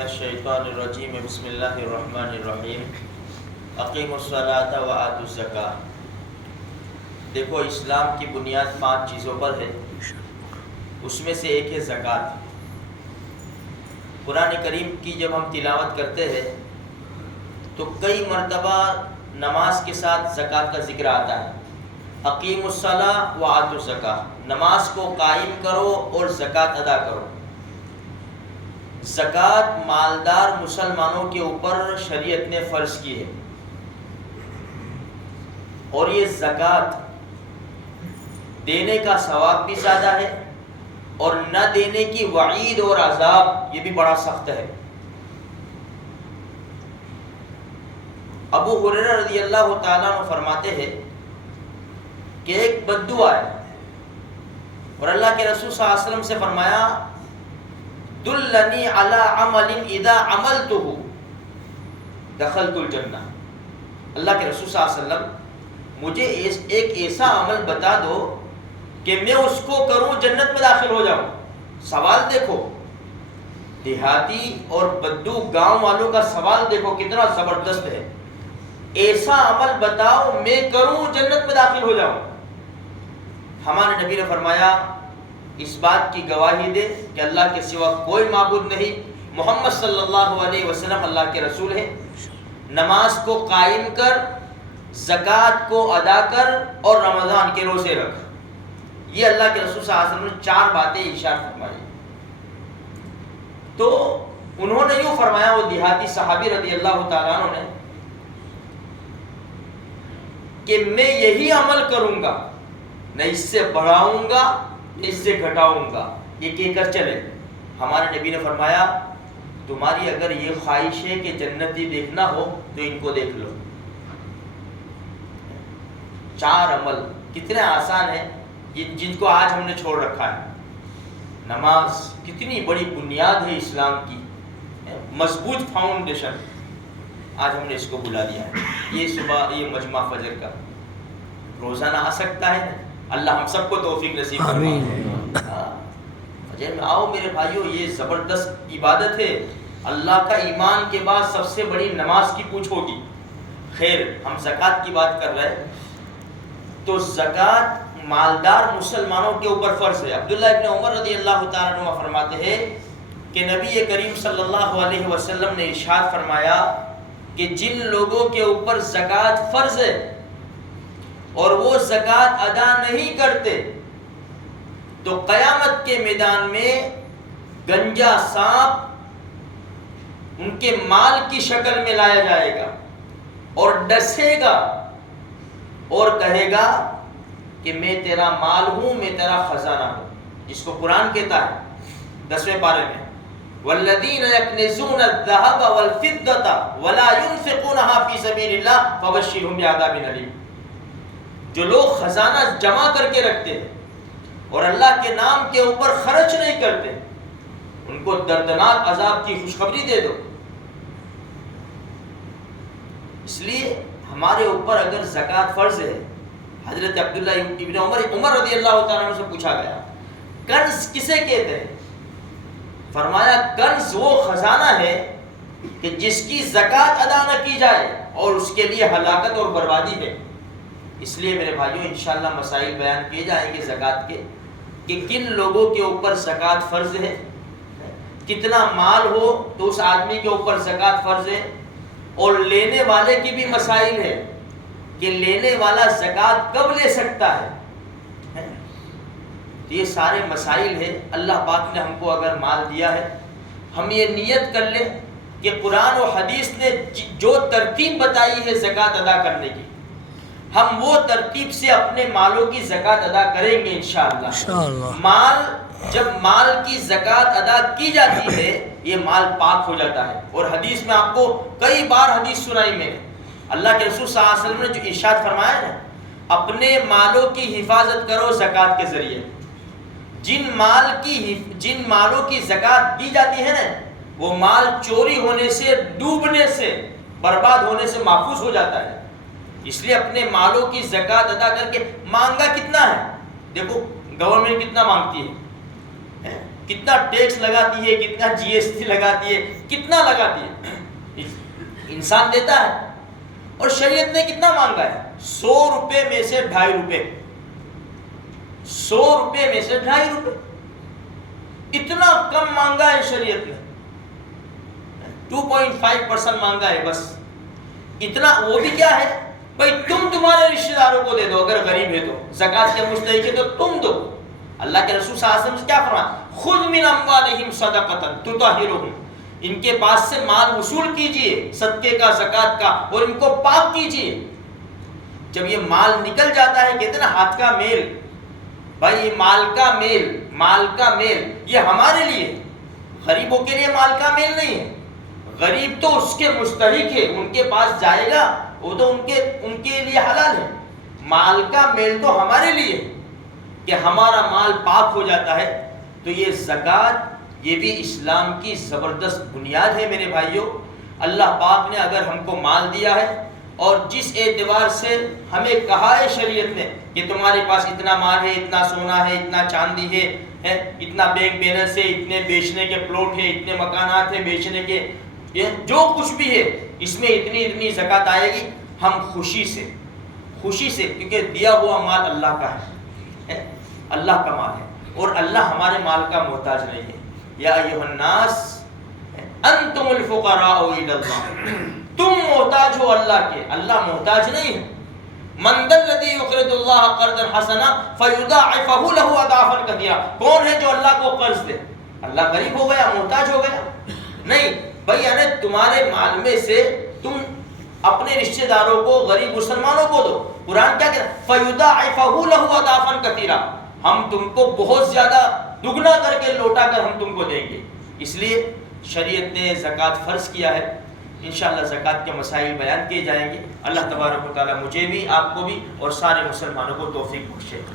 من الشیطان الرجیم بسم اللہ الرحمن الرحیم اقیموا الصلاۃ وآتوا الزکاۃ۔ دیکھو اسلام کی بنیاد 5 چیزوں پر ہے، اس میں سے ایک ہے زکوٰۃ۔ قرآن کریم کی جب ہم تلاوت کرتے ہیں تو کئی مرتبہ نماز کے ساتھ زکوٰۃ کا ذکر آتا ہے۔ اقیموا الصلاۃ وآتوا الزکاۃ، نماز کو قائم کرو اور زکوٰۃ ادا کرو۔ زکوٰۃ مالدار مسلمانوں کے اوپر شریعت نے فرض کی ہے، اور یہ زکوٰۃ دینے کا ثواب بھی زیادہ ہے اور نہ دینے کی وعید اور عذاب یہ بھی بڑا سخت ہے۔ ابو ہریرہ رضی اللہ تعالیٰ عنہ فرماتے ہیں کہ ایک بدو آیا اور اللہ کے رسول صلی اللہ علیہ وسلم سے فرمایا دلنی علی عمل اذا عملتہ دخلت الجنہ۔ اللہ کے رسول صلی اللہ علیہ وسلم مجھے ایک ایسا عمل بتا دو کہ میں اس کو کروں جنت میں داخل ہو جاؤں۔ سوال دیکھو، دیہاتی اور بدو گاؤں والوں کا سوال دیکھو کتنا زبردست ہے۔ ایسا عمل بتاؤ میں کروں جنت میں داخل ہو جاؤں۔ ہمارے نبی نے فرمایا اس بات کی گواہی دے کہ اللہ کے سوا کوئی معبود نہیں، محمد صلی اللہ علیہ وسلم اللہ کے رسول ہیں۔ نماز کو قائم کر، زکوٰۃ کو ادا کر اور رمضان کے روزے رکھ۔ یہ اللہ کے رسول صلی اللہ علیہ وسلم نے 4 باتیں ارشاد فرمائی۔ تو انہوں نے یوں فرمایا، وہ دیہاتی صحابی رضی اللہ تعالیٰ عنہ نے، کہ میں یہی عمل کروں گا، نہ اس سے بڑھاؤں گا نہ اس سے گھٹاؤں گا، یہ کہہ کر چلے۔ ہمارے نبی نے فرمایا تمہاری اگر یہ خواہش ہے کہ جنتی دیکھنا ہو تو ان کو دیکھ لو۔ 4 عمل کتنے آسان ہیں جن کو آج ہم نے چھوڑ رکھا ہے۔ نماز کتنی بڑی بنیاد ہے اسلام کی، مضبوط فاؤنڈیشن، آج ہم نے اس کو بلا دیا ہے۔ یہ صبح یہ مجمع فجر کا روزانہ آ سکتا ہے نا، اللہ ہم سب کو توفیق نصیب فرمائے۔ فجر میں آؤ میرے بھائیو، یہ زبردست عبادت ہے۔ اللہ کا ایمان کے بعد سب سے بڑی نماز کی پوچھ ہوگی۔ خیر، ہم زکوٰۃ کی بات کر رہے ہیں، تو زکوٰۃ مالدار مسلمانوں کے اوپر فرض ہے۔ عبداللہ ابن عمر رضی اللہ تعالیٰ عنہ فرماتے ہیں کہ نبی کریم صلی اللہ علیہ وسلم نے ارشاد فرمایا کہ جن لوگوں کے اوپر زکوٰۃ فرض ہے اور وہ زکوٰۃ ادا نہیں کرتے تو قیامت کے میدان میں گنجا سانپ ان کے مال کی شکل میں لایا جائے گا اور ڈسے گا اور کہے گا کہ میں تیرا مال ہوں، میں تیرا خزانہ ہوں، جس کو قرآن کہتا ہے 10ویں پارے میں والذین یکنزون الذهب والفضة ولا ينفقونها في سبیل اللہ فبشرهم بعذاب الیم۔ جو لوگ خزانہ جمع کر کے رکھتے ہیں اور اللہ کے نام کے اوپر خرچ نہیں کرتے، ان کو دردناک عذاب کی خوشخبری دے دو۔ اس لیے ہمارے اوپر اگر زکوٰۃ فرض ہے، حضرت عبداللہ ابن عمر رضی اللہ تعالیٰ عنہ سے پوچھا گیا کنز کسے کہتے ہیں؟ فرمایا کنز وہ خزانہ ہے کہ جس کی زکوٰۃ ادا نہ کی جائے اور اس کے لیے ہلاکت اور بربادی ہے۔ اس لیے میرے بھائیوں انشاءاللہ مسائل بیان کیے جائیں گے زکوٰۃ کے، کہ کن لوگوں کے اوپر زکوٰۃ فرض ہے، کتنا مال ہو تو اس آدمی کے اوپر زکوٰۃ فرض ہے، اور لینے والے کی بھی مسائل ہے کہ لینے والا زکوٰۃ کب لے سکتا ہے۔ یہ سارے مسائل ہیں۔ اللہ پاک نے ہم کو اگر مال دیا ہے، ہم یہ نیت کر لیں کہ قرآن و حدیث نے جو ترتیب بتائی ہے زکوٰۃ ادا کرنے کی، ہم وہ ترتیب سے اپنے مالوں کی زکوٰۃ ادا کریں گے انشاءاللہ۔ جب مال کی زکوٰۃ ادا کی جاتی ہے یہ مال پاک ہو جاتا ہے۔ اور حدیث میں آپ کو کئی بار حدیث سنائی میں نے، اللہ کے رسول صلی اللہ علیہ وسلم نے جو ارشاد فرمایا ہے، اپنے مالوں کی حفاظت کرو زکوٰۃ کے ذریعے۔ جن مالوں کی زکوٰۃ دی جاتی ہے نا، وہ مال چوری ہونے سے، ڈوبنے سے، برباد ہونے سے محفوظ ہو جاتا ہے۔ اس لیے اپنے مالوں کی زکوٰۃ ادا کر کے، مانگا کتنا ہے دیکھو، گورنمنٹ کتنا مانگتی ہے، کتنا ٹیکس لگاتی ہے، کتنا GST لگاتی ہے، کتنا لگاتی ہے، انسان دیتا ہے. اور شریعت نے کتنا مانگا ہے؟ 100 روپے میں سے 2.5 روپے، 100 روپے میں سے 2.5 روپے، اتنا کم مانگا ہے شریعت نے. 2.5% مانگا ہے بس. اتنا وہ بھی کیا ہے بھائی، تم تمہارے رشتہ داروں کو دے دو اگر غریب ہے تو، زکوٰۃ کے مستحق ہے تو تم دو. اللہ کے رسول صلی اللہ علیہ وسلم سے کیا فرمایا؟ خذ من اموالہم صدقۃ تطہرہم، ان کے پاس سے مال وصول کیجئے صدقے کا، زکوٰۃ کا، اور ان کو پاک کیجئے. جب یہ مال نکل جاتا ہے، کہتے ہیں نا ہاتھ کا میل، بھائی یہ مال کا میل، مال کا میل یہ ہمارے لیے، غریبوں کے لیے مال کا میل نہیں ہے. غریب تو اس کے مستحق ہے، ان کے پاس جائے گا وہ تو ان کے لیے حلال ہے. مال کا میل تو ہمارے لیے کہ ہمارا مال پاک ہو جاتا ہے. تو یہ زکوٰۃ یہ بھی اسلام کی زبردست بنیاد ہے میرے بھائیوں. اللہ پاک نے اگر ہم کو مال دیا ہے اور جس اعتبار سے ہمیں کہا ہے شریعت نے کہ تمہارے پاس اتنا مال ہے، اتنا سونا ہے، اتنا چاندی ہے، اتنا بینک بیلنس ہے، اتنے بیچنے کے پلاٹ ہے، اتنے مکانات ہیں بیچنے کے، جو کچھ بھی ہے اس میں اتنی زکوٰۃ آئے گی. ہم خوشی سے کیونکہ دیا ہوا مال اللہ کا ہے، اللہ کا مال ہے، اور اللہ ہمارے مال کا محتاج نہیں ہے. یا ایھا الناس انتم الفقراء الی اللہ، تم محتاج ہو اللہ کے، اللہ محتاج نہیں ہے. من ذا الذی یقرض اللہ قرضا حسنا فیضاعفہ لہ اضعافا کثیرا، کون ہے جو اللہ کو قرض دے؟ اللہ غریب ہو گیا، محتاج ہو گیا؟ نہیں بھائی، یعنی تمہارے مال میں سے تم اپنے رشتہ داروں کو، غریب مسلمانوں کو دو. قرآن کیا کہتا ہے؟ فَيُضَاعِفَهُ لَهُ أَضْعَافًا كَثِيرًا، ہم تم کو بہت زیادہ دگنا کر کے لوٹا کر ہم تم کو دیں گے. اس لیے شریعت نے زکوٰۃ فرض کیا ہے. انشاءاللہ زکوٰۃ کے مسائل بیان کیے جائیں گے. اللہ تبارک و تعالیٰ مجھے بھی، آپ کو بھی، اور سارے مسلمانوں کو توفیق بخشے.